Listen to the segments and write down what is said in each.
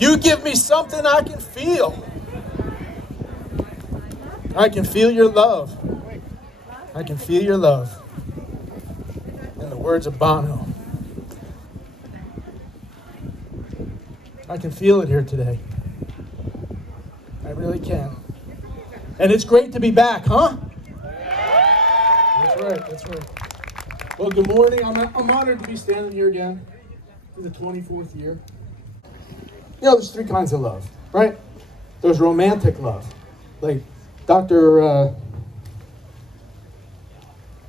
You give me something I can feel. I can feel your love. I can feel your love. In the words of Bono. I can feel it here today. I really can. And it's great to be back, huh? That's right. Well, good morning. I'm honored to be standing here again for the 24th year. You know, there's three kinds of love, right? There's romantic love. Like Dr.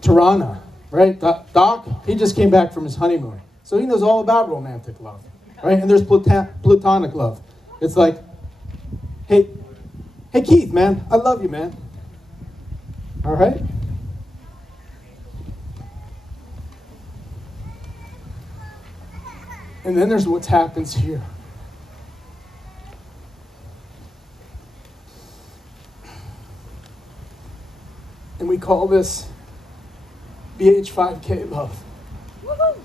Tirana, right? Doc, he just came back from his honeymoon. So he knows all about romantic love, right? And there's platonic love. It's like, hey Keith, man, I love you, man. All right? And then there's what happens here. And we call this BH5K love. Woo-hoo.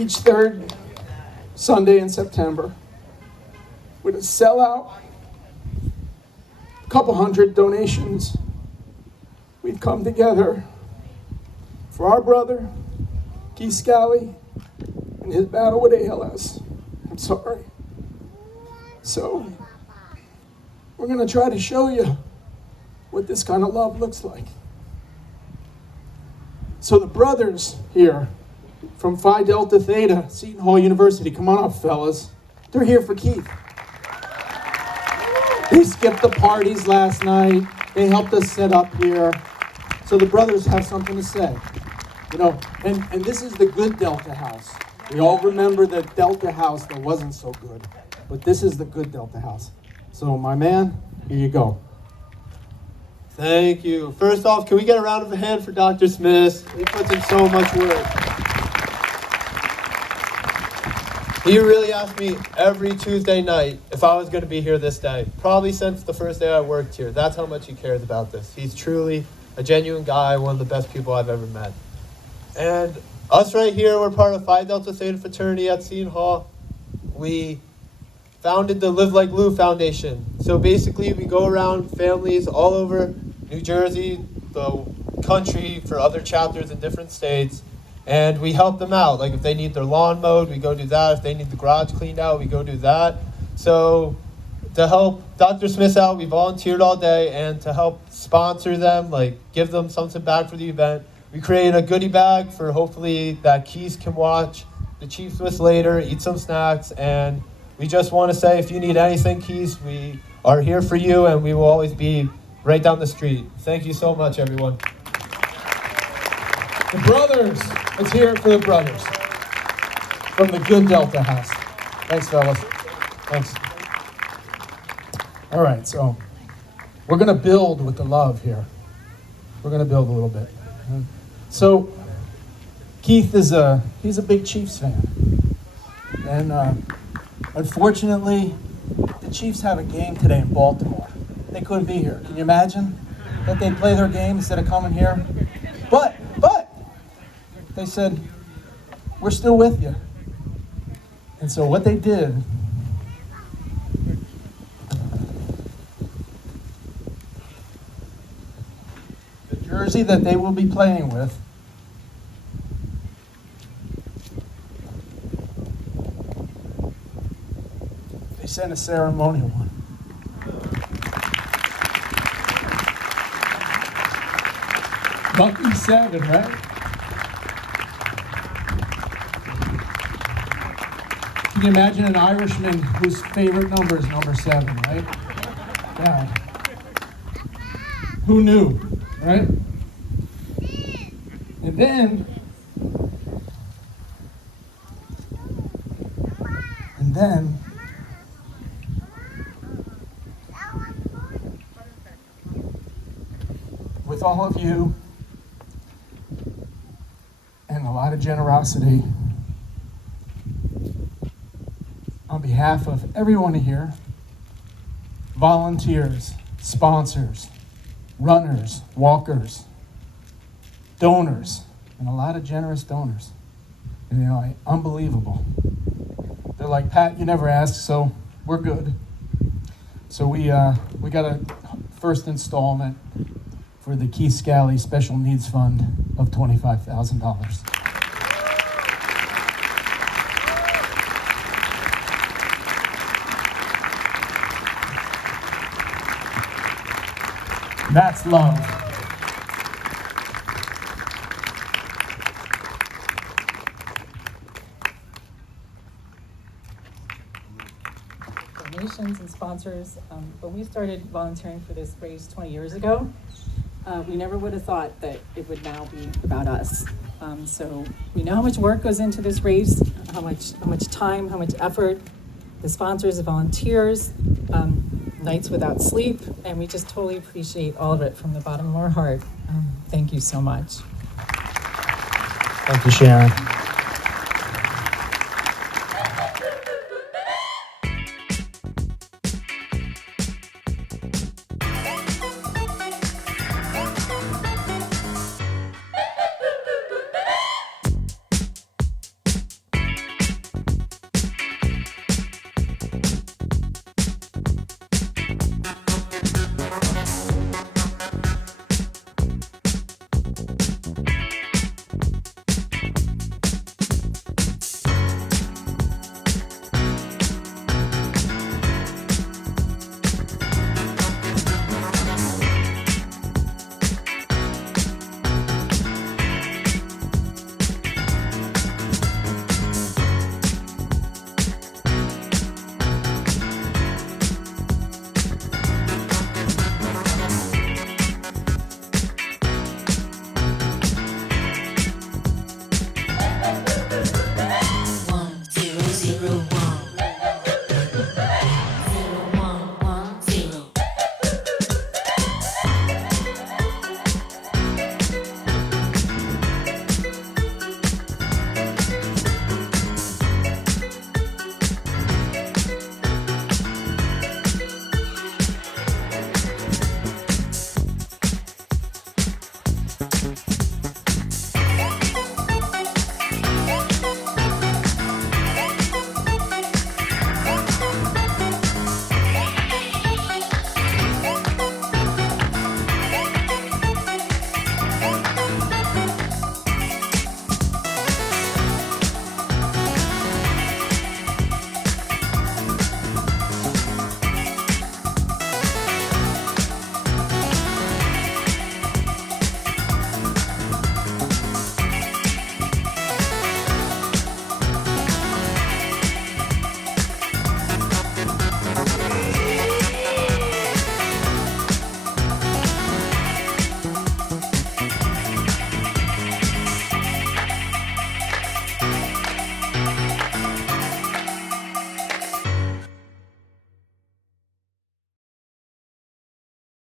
Each third Sunday in September, with a sellout, a couple hundred donations, we've come together for our brother, Keith Scally, and his battle with ALS. I'm sorry. So, we're going to try to show you what this kind of love looks like. So the brothers here from Phi Delta Theta, Seton Hall University, come on up, fellas. They're here for Keith. They skipped the parties last night. They helped us set up here. So the brothers have something to say. You know, and this is the good Delta house. We all remember the Delta house that wasn't so good. But this is the good Delta house. So, my man, here you go. Thank you. First off, can we get a round of a hand for Dr. Smith? He puts in so much work. He really asked me every Tuesday night if I was going to be here this day. Probably since the first day I worked here. That's how much he cares about this. He's truly a genuine guy, one of the best people I've ever met. And us right here, we're part of Phi Delta Theta fraternity at Seton Hall. We founded the Live Like Lou Foundation. So basically, we go around families all over New Jersey, the country, for other chapters in different states, and we help them out. Like if they need their lawn mowed, we go do that. If they need the garage cleaned out, we go do that. So to help Dr. Smith out, we volunteered all day, and to help sponsor them, like give them something back for the event, we created a goodie bag for hopefully that Keith can watch the Chiefs with later, eat some snacks, and we just want to say, if you need anything, Keith, we are here for you, and we will always be right down the street. Thank you so much, everyone. The brothers. Let's hear it for the brothers. From the good Delta house. Thanks, fellas. Thanks. All right, so we're going to build with the love here. We're going to build a little bit. So Keith he's a big Chiefs fan. And unfortunately, the Chiefs have a game today in Baltimore. They couldn't be here. Can you imagine that they play their game instead of coming here? But they said, we're still with you. And so what they did, the jersey that they will be playing with, they sent a ceremonial one. Lucky 7, right? Can you imagine an Irishman whose favorite number is number 7, right? Yeah. Who knew, right? And then, with all of you and a lot of generosity, on behalf of everyone here, volunteers, sponsors, runners, walkers, donors, and a lot of generous donors. And, you know, unbelievable. They're like, Pat, you never asked, so we're good. So we got a first installment for the Keith Scally Special Needs Fund of $25,000. That's love. Donations and sponsors. When we started volunteering for this race 20 years ago, we never would have thought that it would now be about us. So we know how much work goes into this race, how much time, how much effort, the sponsors, the volunteers, nights without sleep, and we just totally appreciate all of it from the bottom of our heart. Thank you so much. Thank you, Sharon.